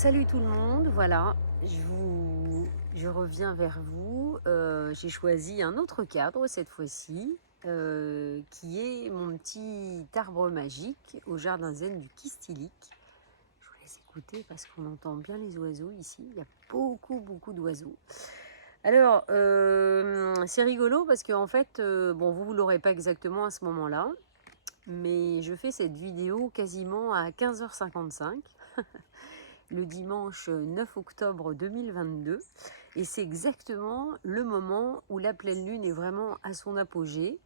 Salut tout le monde, voilà, je reviens vers vous. J'ai choisi un autre cadre cette fois-ci, qui est mon petit arbre magique au jardin zen du Kistilik. Je vous laisse écouter parce qu'on entend bien les oiseaux ici. Il y a beaucoup d'oiseaux. Alors, c'est rigolo parce qu'en fait, bon, vous ne l'aurez pas exactement à ce moment-là, mais je fais cette vidéo quasiment à 15h55. Le dimanche 9 octobre 2022 et c'est exactement le moment où la pleine lune est vraiment à son apogée.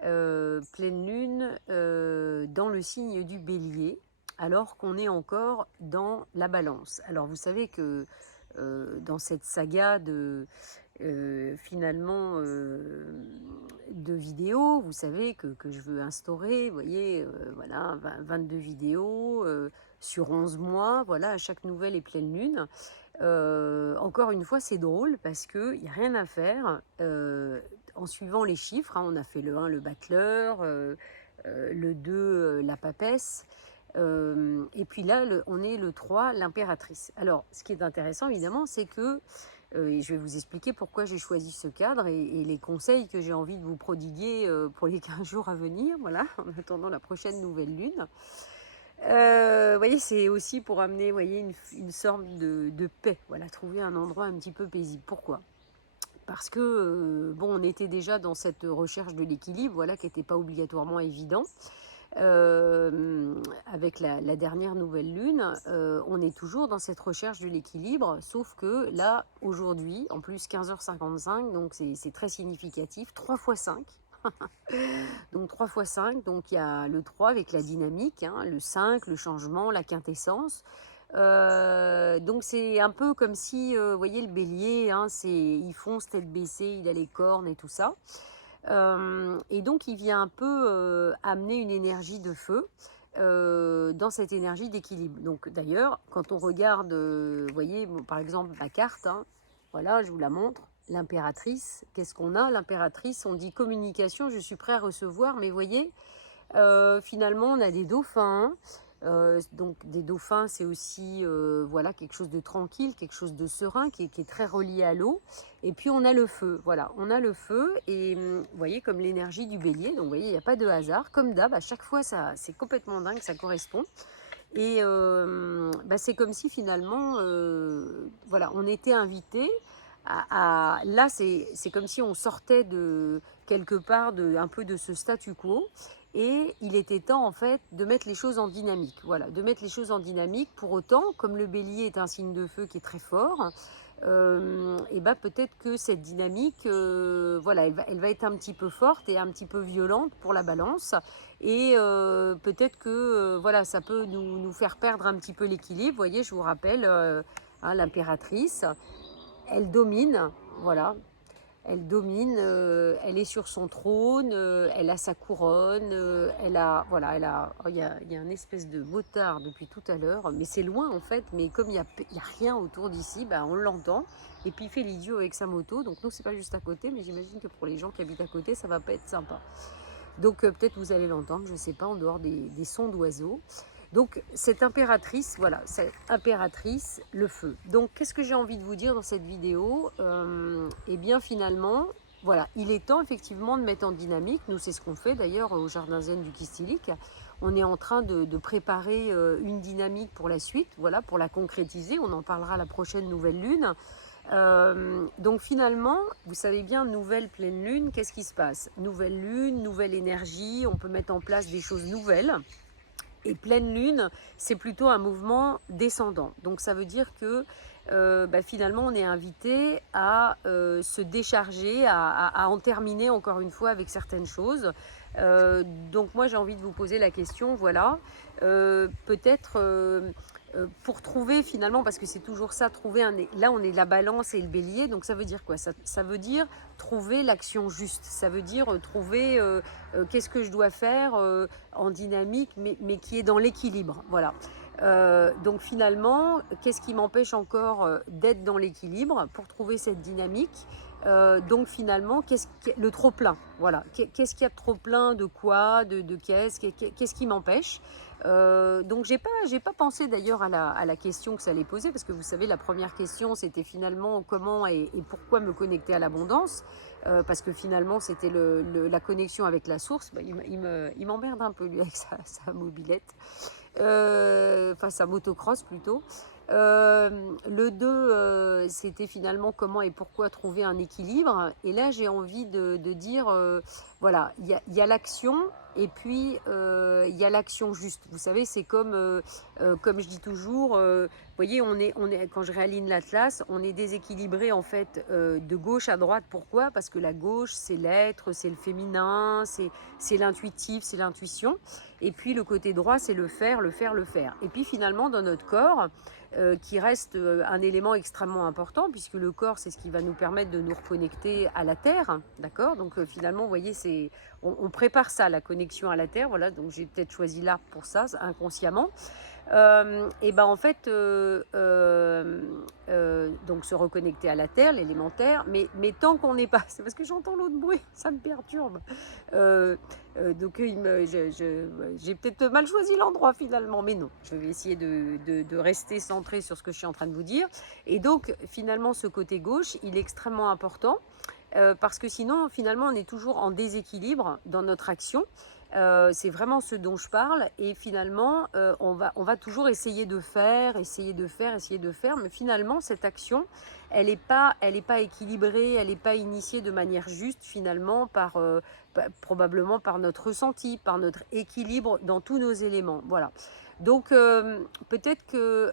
Pleine lune dans le signe du bélier alors qu'on est encore dans la balance. Alors vous savez que dans cette saga de finalement de vidéos, vous savez que je veux instaurer, vous voyez, voilà, 22 vidéos sur 11 mois, voilà, à chaque nouvelle et pleine lune. Encore une fois, c'est drôle parce qu'il n'y a rien à faire. En suivant les chiffres, hein, on a fait le 1, le battleur, le 2, la papesse. Et puis là, on est le 3, l'impératrice. Alors, ce qui est intéressant, évidemment, c'est que, et je vais vous expliquer pourquoi j'ai choisi ce cadre et les conseils que j'ai envie de vous prodiguer pour les 15 jours à venir, voilà, en attendant la prochaine nouvelle lune. Vous voyez, c'est aussi pour amener, voyez, une sorte de paix, voilà, trouver un endroit un petit peu paisible. Pourquoi? Parce que, bon, on était déjà dans cette recherche de l'équilibre, voilà, qui n'était pas obligatoirement évident. Avec la dernière nouvelle lune, on est toujours dans cette recherche de l'équilibre, sauf que là, aujourd'hui, en plus 15h55, donc c'est très significatif, 3 fois 5. Donc 3 fois 5, donc il y a le 3 avec la dynamique, hein, le 5, le changement, la quintessence. Donc c'est un peu comme si, vous voyez le bélier, hein, il fonce tête baissée, il a les cornes et tout ça. Et donc il vient un peu amener une énergie de feu dans cette énergie d'équilibre. Donc d'ailleurs, quand on regarde, vous voyez, bon, par exemple ma carte, hein, voilà, je vous la montre. L'impératrice, qu'est-ce qu'on a? L'impératrice, on dit communication, je suis prêt à recevoir, mais vous voyez, finalement, on a des dauphins. Donc des dauphins, c'est aussi voilà, quelque chose de tranquille, quelque chose de serein, qui est très relié à l'eau. Et puis on a le feu, voilà, on a le feu, et vous voyez, comme l'énergie du bélier, donc vous voyez, il n'y a pas de hasard. Comme d'hab, à chaque fois, c'est complètement dingue, ça correspond. Et c'est comme si finalement, voilà, on était invité là, c'est comme si on sortait de quelque part un peu de ce statu quo. Et il était temps en fait de mettre les choses en dynamique. Voilà, de mettre les choses en dynamique. Pour autant, comme le bélier est un signe de feu qui est très fort, et peut-être que cette dynamique, voilà, elle va être un petit peu forte et un petit peu violente pour la balance. Et peut-être que voilà, ça peut nous faire perdre un petit peu l'équilibre. Vous voyez, je vous rappelle, hein, l'impératrice, elle domine, voilà. Elle domine, elle est sur son trône, elle a sa couronne, elle a, voilà, il y a une espèce de motard depuis tout à l'heure, mais c'est loin en fait, mais comme il y a rien autour d'ici, on l'entend, et puis il fait l'idiot avec sa moto, donc nous c'est pas juste à côté, mais j'imagine que pour les gens qui habitent à côté, ça va pas être sympa. Donc peut-être vous allez l'entendre, je sais pas, en dehors des sons d'oiseaux. Donc cette impératrice, voilà, cette impératrice, le feu. Donc qu'est-ce que j'ai envie de vous dire dans cette vidéo? Eh bien finalement, voilà, il est temps effectivement de mettre en dynamique. Nous c'est ce qu'on fait d'ailleurs au Jardin Zen du Kistilik. On est en train de préparer une dynamique pour la suite, voilà, pour la concrétiser. On en parlera à la prochaine nouvelle lune. Donc finalement, vous savez bien, nouvelle pleine lune, qu'est-ce qui se passe? Nouvelle lune, nouvelle énergie, on peut mettre en place des choses nouvelles. Et pleine lune, c'est plutôt un mouvement descendant. Donc ça veut dire que finalement, on est invité à se décharger, à en terminer encore une fois avec certaines choses. Donc moi, j'ai envie de vous poser la question, voilà, peut-être pour trouver finalement, parce que c'est toujours ça, trouver là on est la balance et le bélier, donc ça veut dire quoi? Ça veut dire trouver l'action juste, ça veut dire trouver qu'est-ce que je dois faire en dynamique, mais qui est dans l'équilibre, voilà. Donc finalement, qu'est-ce qui m'empêche encore d'être dans l'équilibre pour trouver cette dynamique? Donc finalement, le trop plein, voilà. Qu'est-ce qu'il y a de trop plein, de quoi, de qu'est-ce qui m'empêche? Donc j'ai pas pensé d'ailleurs à la question que ça allait poser, parce que vous savez, la première question, c'était finalement comment et pourquoi me connecter à l'abondance, parce que finalement, c'était la connexion avec la source. Bah, il m'emmerde un peu, lui, avec sa mobilette, enfin sa motocross plutôt. Le 2, c'était finalement comment et pourquoi trouver un équilibre. Et là, j'ai envie de dire, voilà, il y a l'action et puis il y a l'action juste. Vous savez, c'est comme je dis toujours, vous voyez, quand je réaligne l'Atlas, on est déséquilibré en fait de gauche à droite. Pourquoi? Parce que la gauche, c'est l'être, c'est le féminin, c'est l'intuitif, c'est l'intuition. Et puis le côté droit, c'est le faire, le faire, le faire. Et puis finalement, dans notre corps, qui reste un élément extrêmement important, puisque le corps, c'est ce qui va nous permettre de nous reconnecter à la Terre, d'accord? Donc finalement, vous voyez, on prépare ça, la connexion à la Terre, voilà, donc j'ai peut-être choisi l'arbre pour ça, inconsciemment. Et ben en fait, donc se reconnecter à la terre, l'élémentaire, mais tant qu'on n'est pas, c'est parce que j'entends l'autre bruit, ça me perturbe. Donc j'ai peut-être mal choisi l'endroit finalement, mais non, je vais essayer de rester centré sur ce que je suis en train de vous dire. Et donc finalement, ce côté gauche, il est extrêmement important. Parce que sinon, finalement, on est toujours en déséquilibre dans notre action. C'est vraiment ce dont je parle. Et finalement, on va toujours essayer de faire, essayer de faire, essayer de faire. Mais finalement, cette action, elle est pas équilibrée, elle n'est pas initiée de manière juste, finalement, probablement par notre ressenti, par notre équilibre dans tous nos éléments. Voilà. Donc, peut-être que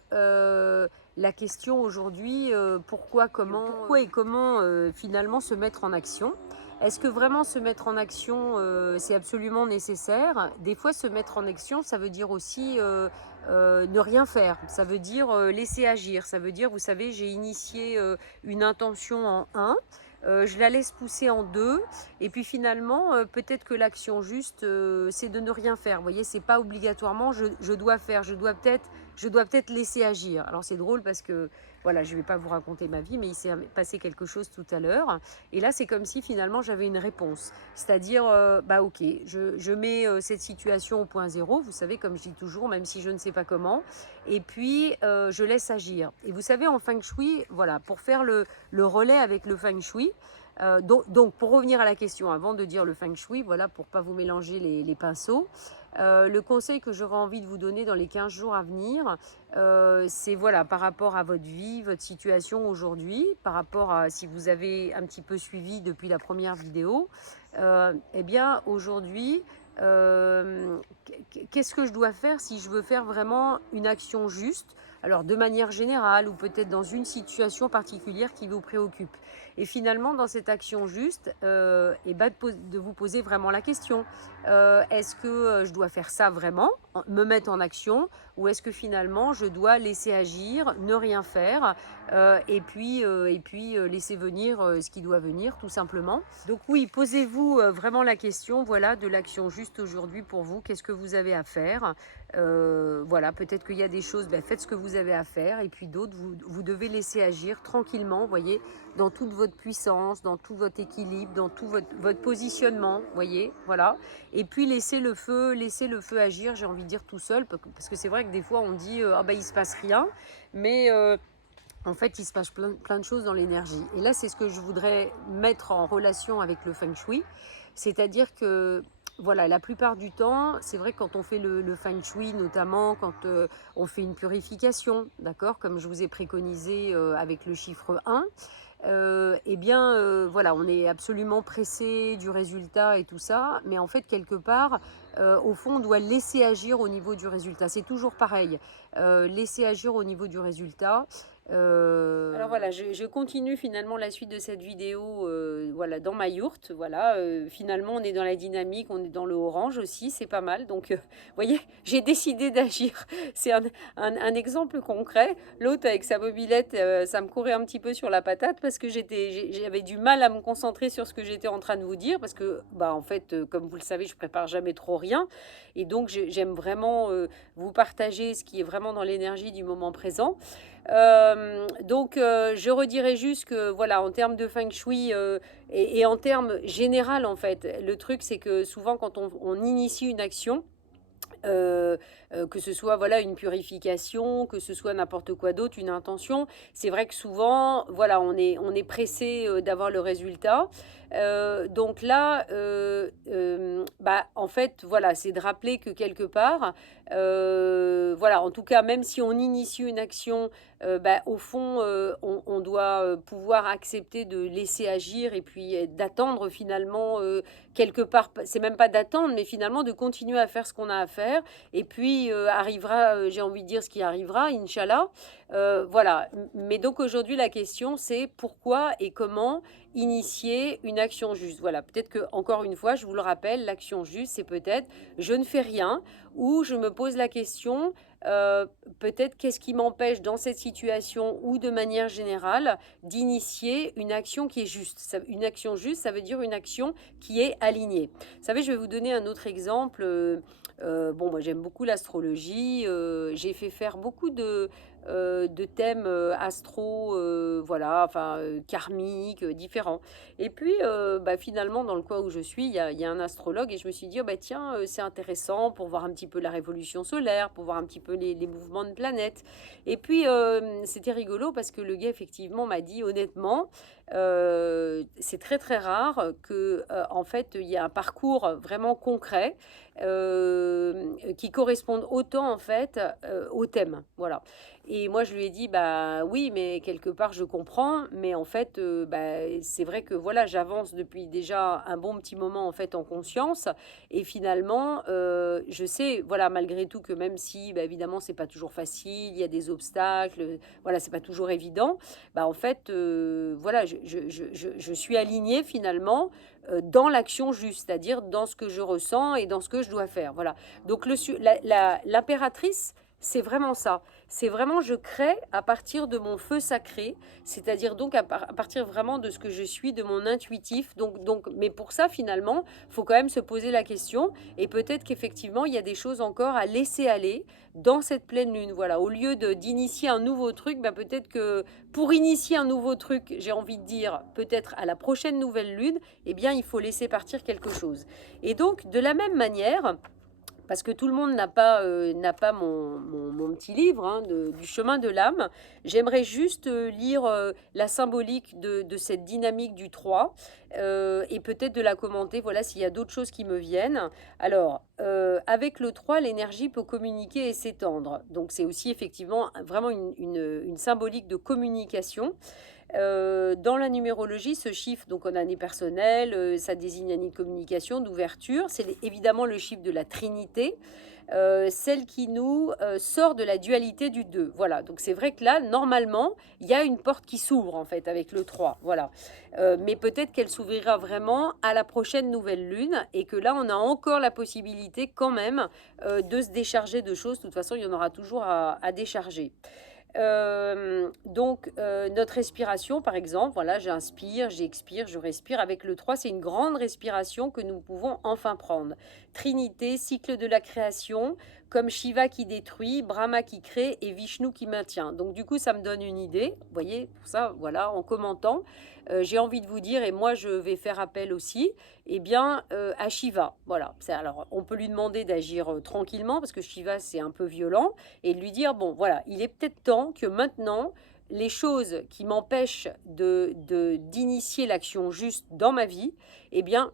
la question aujourd'hui, pourquoi et comment finalement se mettre en action. Est-ce que vraiment se mettre en action, c'est absolument nécessaire? Des fois, se mettre en action, ça veut dire aussi ne rien faire. Ça veut dire laisser agir. Ça veut dire, vous savez, j'ai initié une intention en 1. Je la laisse pousser en 2, et puis finalement, peut-être que l'action juste, c'est de ne rien faire. Vous voyez, c'est pas obligatoirement je dois faire, je dois peut-être laisser agir. Alors c'est drôle parce que, voilà, je vais pas vous raconter ma vie, mais il s'est passé quelque chose tout à l'heure. Et là, c'est comme si finalement j'avais une réponse. C'est-à-dire, bah ok, je mets cette situation au point zéro, vous savez, comme je dis toujours, même si je ne sais pas comment. Et puis, je laisse agir. Et vous savez, en Feng Shui, voilà, pour faire le relais avec le Feng Shui, donc, pour revenir à la question, avant de dire le Feng Shui, voilà, pour pas vous mélanger les pinceaux, le conseil que j'aurais envie de vous donner dans les 15 jours à venir, c'est voilà, par rapport à votre vie, votre situation aujourd'hui, par rapport à si vous avez un petit peu suivi depuis la première vidéo, eh bien aujourd'hui, qu'est-ce que je dois faire si je veux faire vraiment une action juste? Alors de manière générale ou peut-être dans une situation particulière qui vous préoccupe. Et finalement, dans cette action juste, et ben de vous poser vraiment la question. Est-ce que je dois faire ça vraiment, me mettre en action, ou est-ce que finalement je dois laisser agir, ne rien faire, et puis laisser venir ce qui doit venir, tout simplement. Donc oui, posez-vous vraiment la question, voilà, de l'action juste aujourd'hui pour vous. Qu'est-ce que vous avez à faire? Voilà, peut-être qu'il y a des choses, ben, faites ce que vous avez à faire, et puis d'autres, vous devez laisser agir tranquillement, vous voyez, dans toute votre puissance, dans tout votre équilibre, dans tout votre positionnement, vous voyez, voilà. Et puis laisser le feu agir, j'ai envie de dire tout seul, parce que c'est vrai que des fois on dit ah ben il se passe rien, mais en fait il se passe plein de choses dans l'énergie. Et là c'est ce que je voudrais mettre en relation avec le Feng Shui, c'est-à-dire que voilà, la plupart du temps, c'est vrai que quand on fait le Feng Shui, notamment quand on fait une purification, d'accord, comme je vous ai préconisé avec le chiffre 1, eh bien, voilà, on est absolument pressé du résultat et tout ça, mais en fait, quelque part, au fond, on doit laisser agir au niveau du résultat. C'est toujours pareil, laisser agir au niveau du résultat. Alors voilà, je continue finalement la suite de cette vidéo, voilà, dans ma yourte, voilà, finalement on est dans la dynamique, on est dans le orange aussi, c'est pas mal, donc vous voyez, j'ai décidé d'agir, c'est un exemple concret. L'autre avec sa mobilette, ça me courait un petit peu sur la patate parce que j'avais du mal à me concentrer sur ce que j'étais en train de vous dire, parce que, bah en fait, comme vous le savez, je prépare jamais trop rien, et donc j'aime vraiment vous partager ce qui est vraiment dans l'énergie du moment présent. Je redirais juste que, voilà, en termes de feng shui, et en termes général, en fait, le truc, c'est que souvent, quand on initie une action, Heu que ce soit, voilà, une purification, que ce soit n'importe quoi d'autre, une intention. C'est vrai que souvent, voilà, on est pressé, d'avoir le résultat. Donc là, bah, en fait, voilà, c'est de rappeler que quelque part, voilà, en tout cas, même si on initie une action, bah, au fond, on doit, pouvoir accepter de laisser agir et puis, d'attendre finalement, quelque part, c'est même pas d'attendre, mais finalement de continuer à faire ce qu'on a à faire. Et puis arrivera, j'ai envie de dire, ce qui arrivera, Inch'Allah. Voilà. Mais donc aujourd'hui, la question, c'est pourquoi et comment initier une action juste. Voilà, peut-être que, encore une fois, je vous le rappelle, l'action juste, c'est peut-être je ne fais rien, ou je me pose la question, euh, peut-être qu'est-ce qui m'empêche dans cette situation ou de manière générale d'initier une action qui est juste. Une action juste, ça veut dire une action qui est alignée. Vous savez, je vais vous donner un autre exemple. Bon, moi j'aime beaucoup l'astrologie. J'ai fait faire beaucoup de thèmes astro, voilà, enfin karmiques, différents. Et puis, bah, finalement, dans le coin où je suis, il y a un astrologue et je me suis dit, oh, bah, tiens, c'est intéressant pour voir un petit peu la révolution solaire, pour voir un petit peu les mouvements de planètes. Et puis, c'était rigolo parce que le gars, effectivement, m'a dit, honnêtement, c'est très très rare que, en fait, il y a un parcours vraiment concret qui correspondent autant en fait au thème. Voilà. Et moi je lui ai dit bah oui mais quelque part je comprends mais en fait bah, c'est vrai que voilà j'avance depuis déjà un bon petit moment en fait en conscience et finalement je sais voilà malgré tout que même si bah, évidemment c'est pas toujours facile il y a des obstacles voilà c'est pas toujours évident bah en fait voilà je suis alignée finalement dans l'action juste, c'est-à-dire dans ce que je ressens et dans ce que je dois faire. Voilà. Donc l'impératrice, c'est vraiment ça. C'est vraiment je crée à partir de mon feu sacré, c'est-à-dire donc à partir vraiment de ce que je suis, de mon intuitif. Mais pour ça finalement, il faut quand même se poser la question et peut-être qu'effectivement il y a des choses encore à laisser aller dans cette pleine lune. Voilà, au lieu de d'initier un nouveau truc, ben peut-être que pour initier un nouveau truc, j'ai envie de dire peut-être à la prochaine nouvelle lune, eh bien, il faut laisser partir quelque chose. Et donc, de la même manière, parce que tout le monde n'a pas mon petit livre hein, du chemin de l'âme. J'aimerais juste lire la symbolique de cette dynamique du 3 et peut-être de la commenter, voilà, s'il y a d'autres choses qui me viennent. Alors, avec le 3 l'énergie peut communiquer et s'étendre. Donc, c'est aussi effectivement vraiment une symbolique de communication. Dans la numérologie, ce chiffre, donc en année personnelle, ça désigne une année de communication, d'ouverture. C'est évidemment le chiffre de la Trinité, celle qui nous sort de la dualité du 2. Voilà, donc c'est vrai que là, normalement, il y a une porte qui s'ouvre en fait avec le 3. Voilà. Mais peut-être qu'elle s'ouvrira vraiment à la prochaine nouvelle lune et que là, on a encore la possibilité quand même de se décharger de choses. De toute façon, il y en aura toujours à décharger. Notre respiration, par exemple, voilà, j'inspire, j'expire, je respire. Avec le 3 c'est une grande respiration que nous pouvons enfin prendre. Trinité, cycle de la création, comme Shiva qui détruit, Brahma qui crée et Vishnu qui maintient. Donc, du coup, ça me donne une idée. Vous voyez, pour ça, voilà, en commentant, j'ai envie de vous dire, et moi, je vais faire appel aussi, eh bien, à Shiva. Voilà. Alors, on peut lui demander d'agir tranquillement parce que Shiva, c'est un peu violent et de lui dire, bon, voilà, il est peut-être temps que maintenant, les choses qui m'empêchent d'initier l'action juste dans ma vie, eh bien,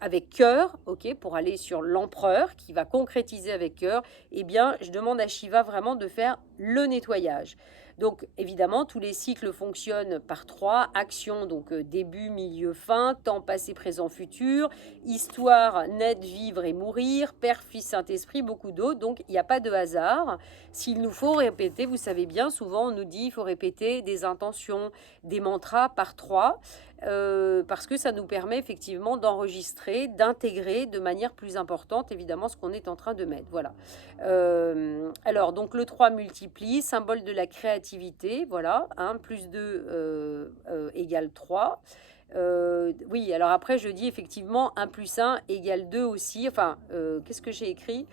avec cœur, ok, pour aller sur l'empereur qui va concrétiser avec cœur, eh bien, je demande à Shiva vraiment de faire le nettoyage. Donc, évidemment, tous les cycles fonctionnent par 3 actions, donc début, milieu, fin, temps passé, présent, futur, histoire, naître, vivre et mourir, Père, Fils, Saint-Esprit, beaucoup d'autres. Donc, il n'y a pas de hasard. S'il nous faut répéter, vous savez bien, souvent on nous dit il faut répéter des intentions, des mantras par 3 parce que ça nous permet effectivement d'enregistrer, d'intégrer de manière plus importante évidemment ce qu'on est en train de mettre. Voilà. Alors donc le 3 multiplie, symbole de la créativité, voilà, 1 plus 2 égale 3. Oui, alors après, je dis effectivement 1 plus 1 égale 2 aussi. Enfin, qu'est-ce que j'ai écrit?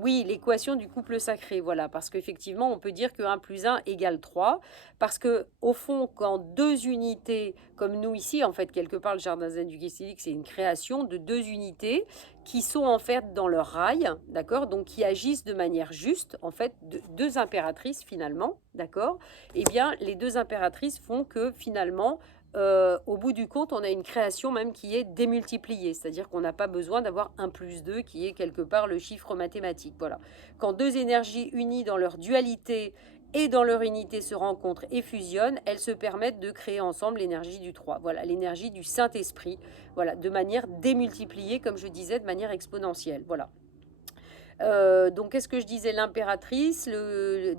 Oui, l'équation du couple sacré, voilà, parce qu'effectivement, on peut dire que 1 plus 1 égale 3, parce que au fond, quand deux unités, comme nous ici, en fait, quelque part, le jardin zen du Guécédic, c'est une création de deux unités qui sont en fait dans leur rail, d'accord, donc qui agissent de manière juste, en fait, deux impératrices finalement, d'accord, et bien les deux impératrices font que finalement, au bout du compte, on a une création même qui est démultipliée, c'est-à-dire qu'on n'a pas besoin d'avoir 1 plus 2 qui est quelque part le chiffre mathématique. Voilà. Quand deux énergies unies dans leur dualité et dans leur unité se rencontrent et fusionnent, elles se permettent de créer ensemble l'énergie du 3. Voilà, l'énergie du Saint-Esprit, voilà, de manière démultipliée, comme je disais, de manière exponentielle. Voilà. Donc, qu'est-ce que je disais? L'impératrice,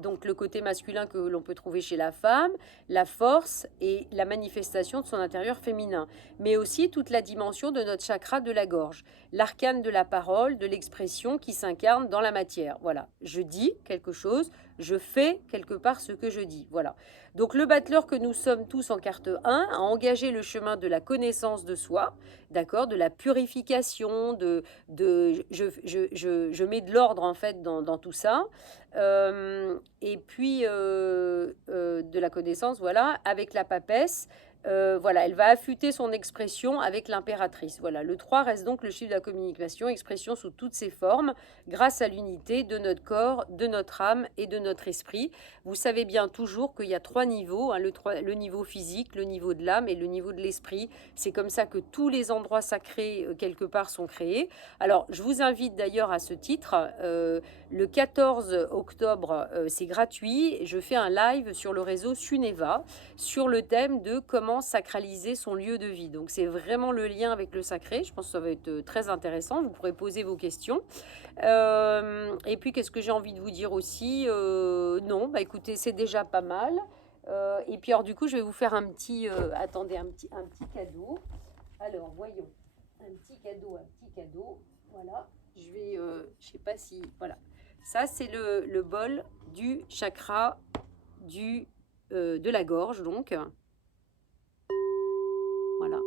donc le côté masculin que l'on peut trouver chez la femme, la force et la manifestation de son intérieur féminin, mais aussi toute la dimension de notre chakra de la gorge, l'arcane de la parole, de l'expression qui s'incarne dans la matière. Voilà, je dis quelque chose, je fais quelque part ce que je dis. Voilà. Donc, le battleur que nous sommes tous en carte 1 a engagé le chemin de la connaissance de soi, d'accord, de la purification, je mets de l'ordre en fait dans tout ça. Et puis de la connaissance, voilà, avec la papesse. Voilà, elle va affûter son expression avec l'impératrice. Voilà, le 3 reste donc le chiffre de la communication, expression sous toutes ses formes, grâce à l'unité de notre corps, de notre âme et de notre esprit. Vous savez bien toujours qu'il y a 3 niveaux, hein, le niveau physique, le niveau de l'âme et le niveau de l'esprit. C'est comme ça que tous les endroits sacrés, quelque part, sont créés. Alors, je vous invite d'ailleurs à ce titre, le 14 octobre, c'est gratuit, je fais un live sur le réseau Suneva sur le thème de comment sacraliser son lieu de vie. Donc, c'est vraiment le lien avec le sacré. Je pense que ça va être très intéressant. Vous pourrez poser vos questions. Et puis, qu'est-ce que j'ai envie de vous dire aussi? Non, bah écoutez, c'est déjà pas mal. Et puis, alors, du coup, je vais vous faire un petit, attendez, un petit cadeau. Alors, voyons. Un petit cadeau, un petit cadeau. Voilà. Je vais, je sais pas si, voilà. Ça, c'est le bol du chakra de la gorge, donc. Voilà.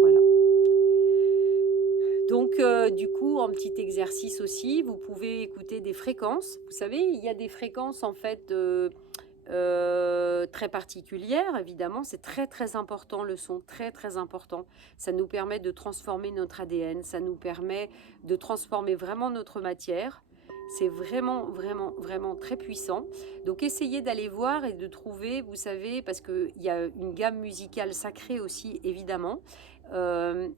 Voilà. Donc, du coup, en petit exercice aussi, vous pouvez écouter des fréquences. Vous savez, il y a des fréquences, en fait, très particulières, évidemment. C'est très, très important, le son, très, très important. Ça nous permet de transformer notre ADN, ça nous permet de transformer vraiment notre matière. C'est vraiment, vraiment, vraiment très puissant. Donc, essayez d'aller voir et de trouver, vous savez, parce qu'il y a une gamme musicale sacrée aussi, évidemment,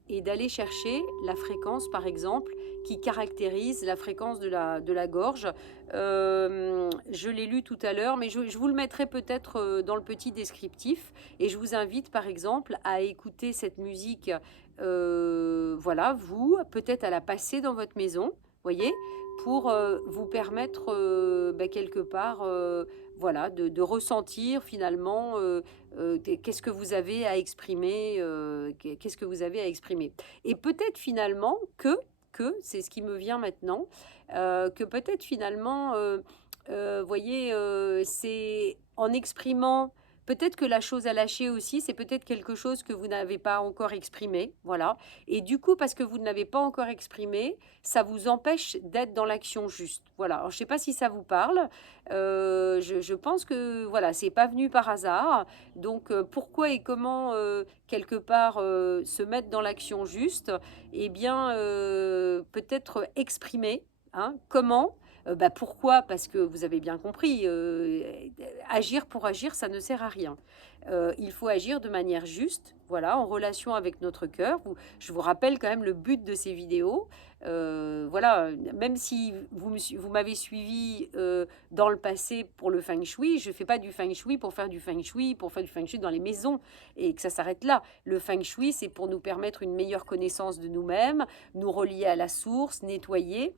et d'aller chercher la fréquence, par exemple, qui caractérise la fréquence de la gorge. Je l'ai lu tout à l'heure, mais je vous le mettrai peut-être dans le petit descriptif. Et je vous invite, par exemple, à écouter cette musique, voilà, vous, peut-être à la passer dans votre maison, voyez, pour vous permettre, quelque part, voilà, de ressentir finalement qu'est-ce que vous avez à exprimer, qu'est-ce que vous avez à exprimer. Et peut-être finalement c'est ce qui me vient maintenant, que peut-être finalement, voyez, c'est en exprimant, peut-être que la chose à lâcher aussi, c'est peut-être quelque chose que vous n'avez pas encore exprimé, voilà. Et du coup, parce que vous ne l'avez pas encore exprimé, ça vous empêche d'être dans l'action juste, voilà. Alors, je ne sais pas si ça vous parle, je pense que, voilà, c'est pas venu par hasard. Donc, pourquoi et comment, quelque part, se mettre dans l'action juste? Eh bien, peut-être exprimer, hein, comment? Pourquoi? Parce que vous avez bien compris, agir pour agir, ça ne sert à rien. Il faut agir de manière juste, voilà, en relation avec notre cœur. Je vous rappelle quand même le but de ces vidéos. Voilà, même si vous m'avez suivi dans le passé pour le feng shui, je ne fais pas du feng shui pour faire du feng shui, pour faire du feng shui dans les maisons et que ça s'arrête là. Le feng shui, c'est pour nous permettre une meilleure connaissance de nous-mêmes, nous relier à la source, nettoyer.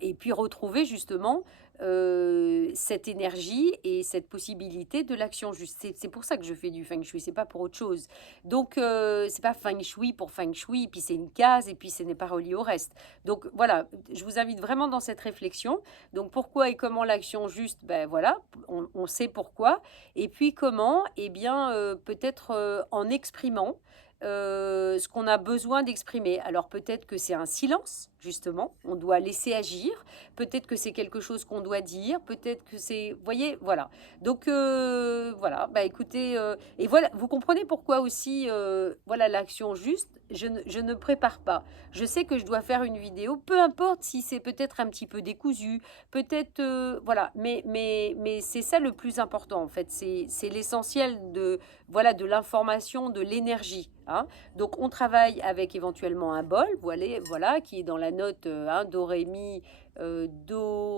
Et puis retrouver justement cette énergie et cette possibilité de l'action juste. C'est pour ça que je fais du feng shui, c'est pas pour autre chose. Donc, c'est pas feng shui pour feng shui, puis c'est une case, et puis ce n'est pas relié au reste. Donc voilà, je vous invite vraiment dans cette réflexion. Donc pourquoi et comment l'action juste? Ben voilà, on sait pourquoi. Et puis comment? Eh bien, peut-être en exprimant ce qu'on a besoin d'exprimer. Alors peut-être que c'est un silence, justement, on doit laisser agir. Peut-être que c'est quelque chose qu'on doit dire. Peut-être que c'est... Vous voyez, voilà. Donc voilà, bah écoutez, et voilà, vous comprenez pourquoi aussi, voilà, l'action juste, je ne prépare pas. Je sais que je dois faire une vidéo, peu importe si c'est peut-être un petit peu décousu, peut-être, voilà, mais c'est ça le plus important en fait, c'est l'essentiel de, voilà, de l'information, de l'énergie. Hein. Donc on travaille avec éventuellement un bol, voilà, qui est dans la note do,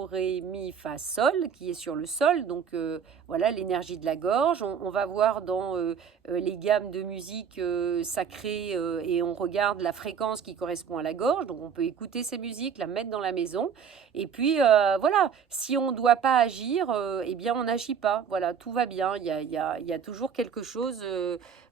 ré, mi, fa, sol, qui est sur le sol. Donc voilà l'énergie de la gorge. On va voir dans les gammes de musique sacrée et on regarde la fréquence qui correspond à la gorge. Donc on peut écouter ces musiques, la mettre dans la maison. Et puis voilà, si on ne doit pas agir, eh bien on n'agit pas. Voilà, tout va bien. Il y a toujours quelque chose.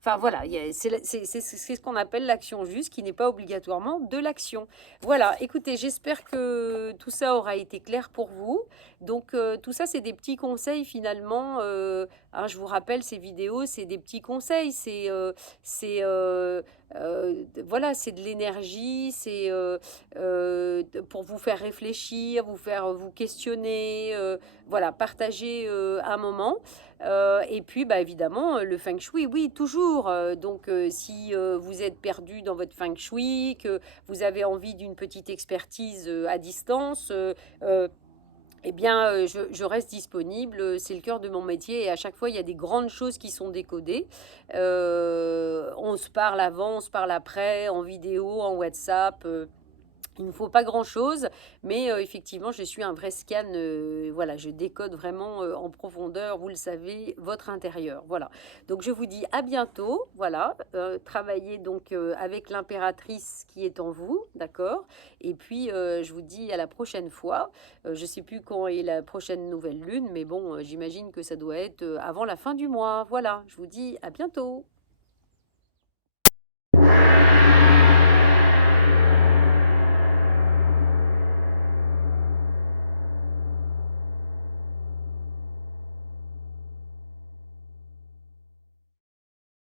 Enfin voilà, c'est ce qu'on appelle l'action juste, qui n'est pas obligatoirement de l'action. Voilà, écoutez, j'espère que tout ça aura été clair pour vous. Donc tout ça, c'est des petits conseils finalement. Hein, je vous rappelle, ces vidéos, c'est des petits conseils. C'est voilà, c'est de l'énergie. C'est pour vous faire réfléchir, vous faire vous questionner. Voilà, partager un moment. Et puis, bah, évidemment, le feng shui, oui, toujours. Donc, si vous êtes perdu dans votre feng shui, que vous avez envie d'une petite expertise à distance, eh bien, je reste disponible. C'est le cœur de mon métier et à chaque fois, il y a des grandes choses qui sont décodées. On se parle avant, on se parle après, en vidéo, en WhatsApp. Il ne faut pas grand-chose, mais effectivement, je suis un vrai scan. Voilà, je décode vraiment en profondeur, vous le savez, votre intérieur. Voilà. Donc, je vous dis à bientôt. Voilà. Travaillez donc avec l'impératrice qui est en vous, d'accord? Et puis, je vous dis à la prochaine fois. Je ne sais plus quand est la prochaine nouvelle lune, mais bon, j'imagine que ça doit être avant la fin du mois. Voilà. Je vous dis à bientôt.